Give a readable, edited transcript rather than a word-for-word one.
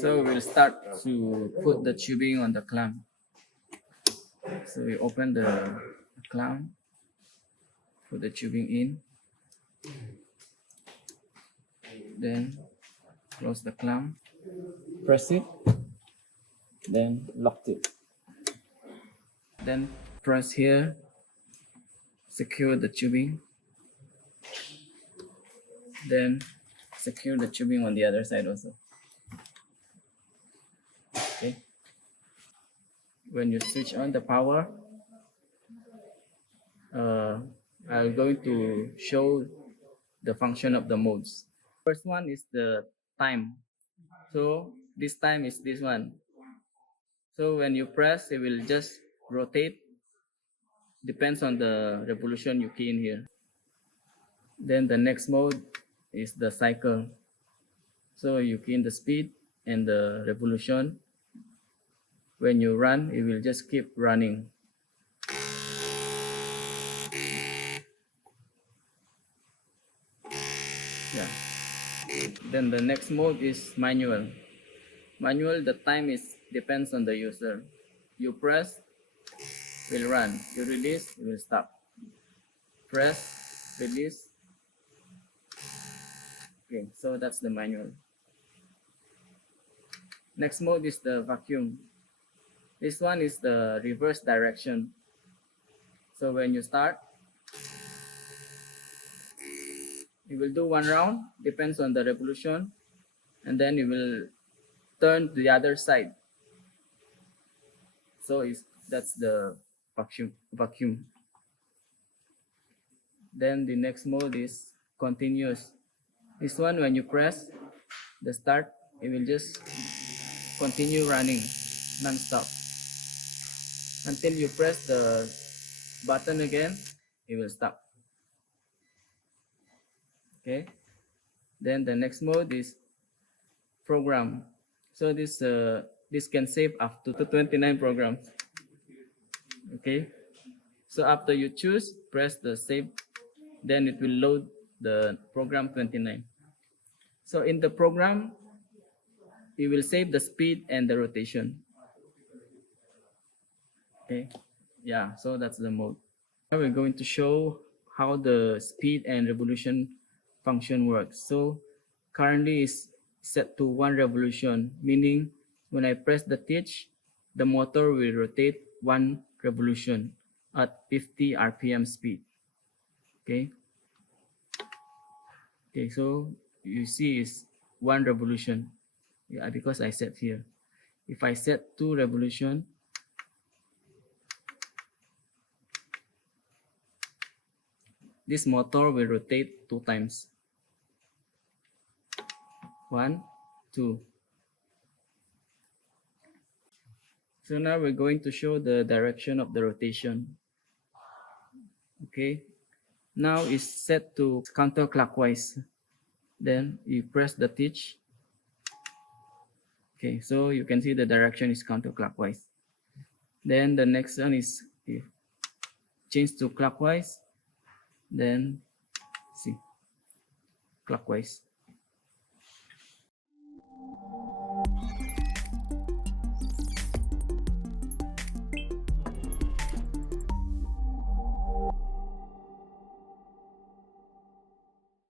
So we'll start to put the tubing on the clamp. So we open the clamp, put the tubing in, then close the clamp, press it, then lock it. Then press here, secure the tubing, then secure the tubing on the other side also. Okay. When you switch on the power, I'm going to show the function of the modes. First one is the time. So this time is this one. So when you press, it will just rotate. Depends on the revolution you key in here. Then the next mode is the cycle. So you key in the speed and the revolution. When you run, it will just keep running. Yeah. Then the next mode is manual. Manual, the time is depends on the user. You press, will run. You release, it will stop. Press, release. Okay, so that's the manual. Next mode is the vacuum. This one is the reverse direction. So when you start, you will do one round, depends on the revolution, and then you will turn to the other side. So that's the vacuum. Then the next mode is continuous. This one, when you press the start, it will just continue running non-stop until you press the button again. It will stop. Okay. Then the next mode is program. So this can save up to 29 programs. Okay. So after you choose, press the save, then it will load the program 29. So in the program, it will save the speed and the rotation. Okay. Yeah, so that's the mode. Now we're going to show how the speed and revolution function works. So currently is set to 1 revolution, meaning when I press the titch, the motor will rotate 1 revolution at 50 RPM speed. Okay. Okay, so you see is 1 revolution. Yeah, because I set here. If I set 2 revolution, this motor will rotate 2 times. 1, 2. So now we're going to show the direction of the rotation. Okay. Now it's set to counterclockwise. Then you press the titch. Okay, so you can see the direction is counterclockwise. Then the next one is change to clockwise. Then see clockwise.